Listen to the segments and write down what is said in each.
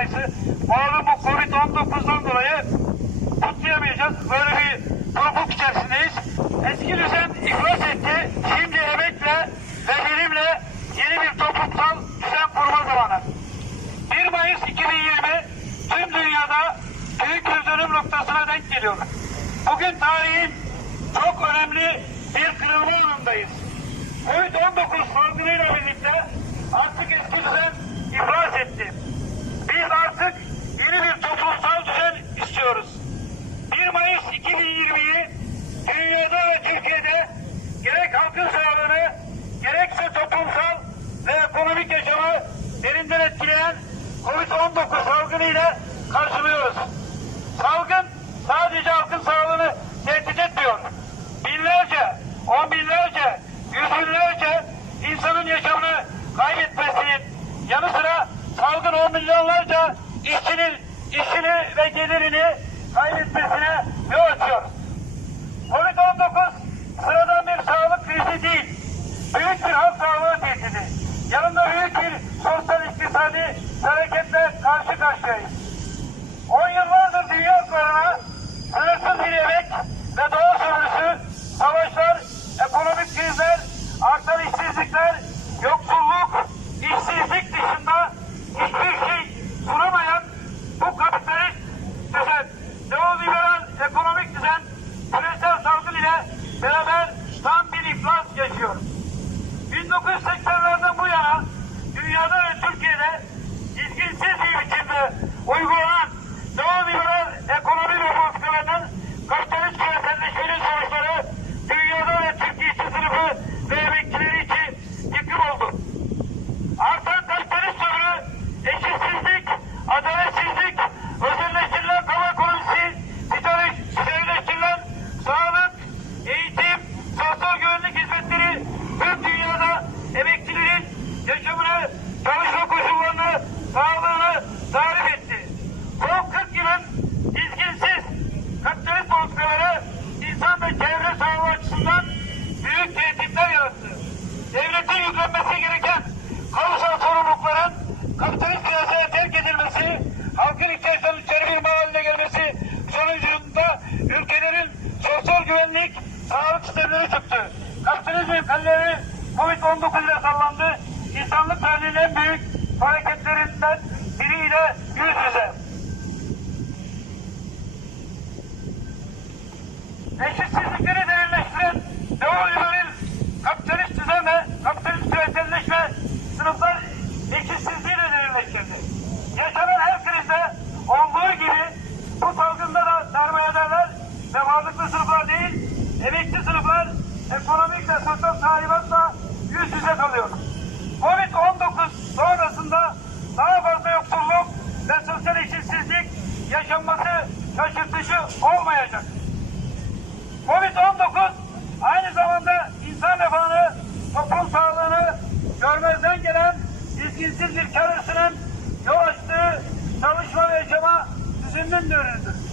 Mayıs'ı malum bu Covid-19'dan dolayı kutlayamayacağız. Böyle bir topluluk içerisindeyiz. Eski düzen iflas etti. Şimdi emekle ve bilimle yeni bir toplumsal düzen kurma zamanı. 1 Mayıs 2020 tüm dünyada büyük bir dönüm noktasına denk geliyor. Bugün tarihin çok önemli bir kırılma anındayız. Covid-19 salgınıyla birlikte artık eski düzen iflas etti. Artık yeni bir toplumsal düzen istiyoruz. 1 Mayıs 2020'yi dünyada ve Türkiye'de gerek halkın sağlığını gerekse toplumsal ve ekonomik yaşamı derinden etkileyen Covid-19 salgınıyla karşılıyoruz. Salgın sadece halkın sağlığını tehdit etmiyor. Binlerce, on binlerce, yüz binlerce insanın yaşamını kaybetmesinin yanı sıra salgın on milyonlarca işçinin işini ve gelirini kaybetmesine yol açıyor. Covid-19 sıradan bir sağlık krizi değil. Büyük bir halk sağlığı tehdidi. Yanında büyük bir sosyal iktisadi hareketle karşı karşıyayız. On yıllardır dünya halklarına sınırsız bir emek ve doğa sömürüsü, savaşlar, ekonomik krizler, artan işsizlikler, yoksulluk, işsizlik dışında hiçbir şey sunamayan bu kapitalist düzen, neoliberal ekonomik düzen, küresel salgın ile beraber tam bir iflas yaşıyor. 1980'lerden bu yana dünyada ve Türkiye'de izginsiz bir biçimde uygulanan neoliberal ekonomi ve politikalarının kapitalist küreselleşmenin sonuçları dünyada ve Türkiye işçi sınıfı ve emekçileri için yıkım oldu. Artan kapitalist sömürü, eşitsizlik, adaletsizlik, özelleştirilen kamu ekonomisi, siteleştirilen sağlık, eğitim, sosyal güvenlik hizmetleri tüm dünyada emekçilerin yaşamını, çalışma koşullarını, sağlığını tarif etti. Son 40 yılın dizginsiz kapitalist politikaları insan ve çevre sağlığı açısından büyük tehditler yarattı. Devletin yüklenmesi gereken kamusal sorumlulukların kapitalist piyasaya terk edilmesi, halkın ihtiyaçlarının içeri haline gelmesi sonucunda ülkelerin sosyal güvenlik, sağlık sistemleri çöktü. Kapitalizmin kalleri Covid-19 ile sallandı. İnsanlık tarihinin en büyük hareketlerinden sosyal tahribatla yüz yüze kalıyor. Covid-19 sonrasında daha fazla yoksulluk ve sosyal eşitsizlik yaşanması şaşırtıcı olmayacak. Covid-19 aynı zamanda insan refahını, toplum sağlığını görmezden gelen dizginsiz bir kar yol açtığı çalışma ve yaşama düzeninin ürünüdür.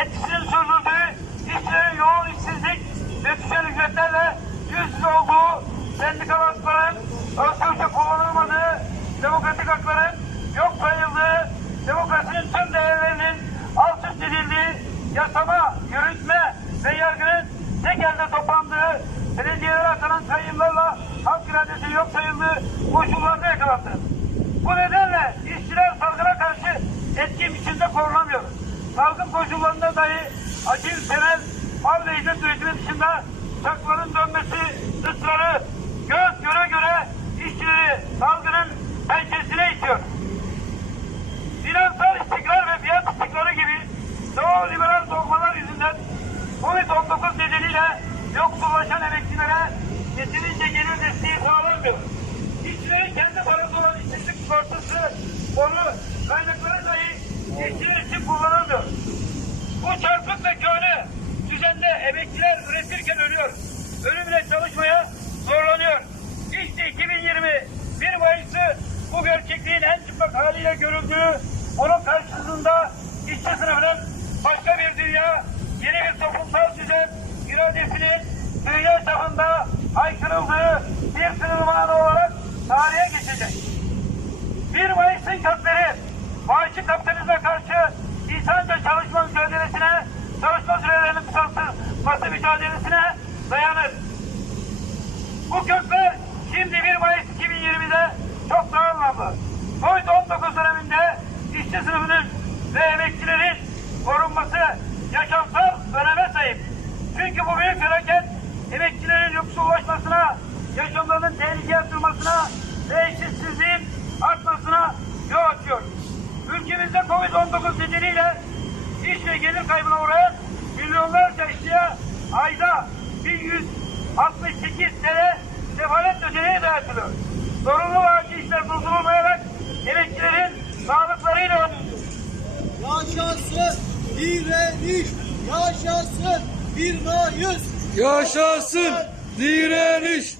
Etkisinin sürdürdüğü işçilerin yoğun işsizlik ve düşen ücretlerle yüz yüze olduğu sendikal hakların özgürce kullanılmadığı, demokratik hakların yok sayıldığı, demokrasinin tüm değerlerinin alt üst edildiği, yasama, yürütme ve yargının tek elde toplandığı, belediyelere akanan kayımlarla halk iradesi yok sayıldığı koşullarda yakalandı. Bu nedenle işçiler salgına karşı etkin biçimde korunamıyor. Salgın koşullarında dahi acil temel mal ve hizmet dışında çakların dönmesi ısrarı göz göre göre işçileri salgının pençesine itiyor. Finansal istikrar ve fiyat istikrarı gibi neoliberal dogmalar yüzünden Covid-19 nedeniyle yoksullaşan emekçilere yeterince gelir desteği sağlanmıyor. İşçilerin kendi parası olan işsizlik sigortası onu kaynakları dahi işçiler için kullanılmıyor. Görüldüğü onun karşısında işçi sınıfının başka bir dünya, yeni bir toplumsal düzen iradesinin dünya çapında haykırıldığı bir sınırmanı olarak tarihe geçecek. 1 Mayıs'ın kökleri maaşı kapitalizme karşı insanca çalışma mücadelesine, çalışma sürelerinin kısaltılması mücadelesine dayanır. Bu kökler şimdi 1 Mayıs 2020'de çok daha anlamlı. Covid-19 döneminde işçi sınıfının ve emekçilerin korunması yaşamsal öneme sahip. Çünkü bu büyük felaket emekçilerin yoksullaşmasına, yaşamlarının tehlikeye atılmasına ve eşitsizliğin artmasına yol açıyor. Ülkemizde Covid-19 nedeniyle iş ve gelir kaybına uğrayan milyonlarca işçiye ayda 1168 TL sefalet ödeneği dağıtılıyor. Zorunlu ve işler durdurulmayarak emekçilerin sağlıklarıyla önleniyor. Yaşasın direniş, yaşasın bir Mayıs. Yaşasın direniş,